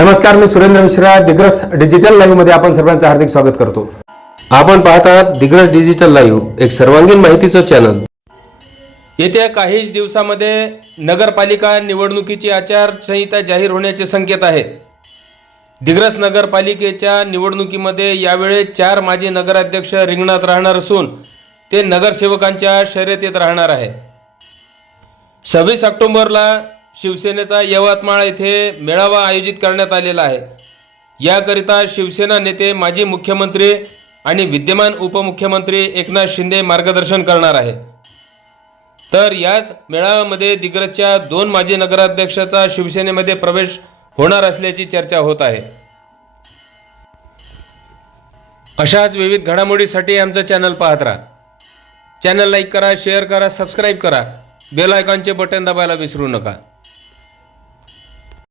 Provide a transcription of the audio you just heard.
नमस्कार मी सुरेंद्र मिश्रा दिग्रस डिजिटल लाईव्हमध्ये आपण सर्वांचं हार्दिक स्वागत करतो. आपण पाहत आहात दिग्रस डिजिटल लाईव्ह एक सर्वांगीण माहितीचं चॅनल येत्या काहीच दिवसामध्ये नगरपालिका निवडणुकीची आचारसंहिता जाहीर होण्याचे संकेत आहेत. दिग्रस नगरपालिकेच्या निवडणुकीमध्ये यावेळी चार माजी नगराध्यक्ष रिंगणात राहणार असून ते नगरसेवकांच्या शर्यतीत राहणार आहे सव्वीस ऑक्टोबरला शिवसेनेचा यवतमाळ येथे मेळावा आयोजित करण्यात आलेला आहे. याकरिता शिवसेना नेते माजी मुख्यमंत्री आणि विद्यमान उपमुख्यमंत्री एकनाथ शिंदे मार्गदर्शन करणार आहे तर याच मेळाव्यामध्ये दिग्रजच्या दोन माजी नगराध्यक्षाचा शिवसेनेमध्ये प्रवेश होणार असल्याची चर्चा होत आहे. अशाच विविध घडामोडीसाठी आमचं चॅनल पाहत राहा. चॅनल लाईक करा शेअर करा सबस्क्राईब करा. बेल आयकॉनचे बटन दाबायला विसरू नका.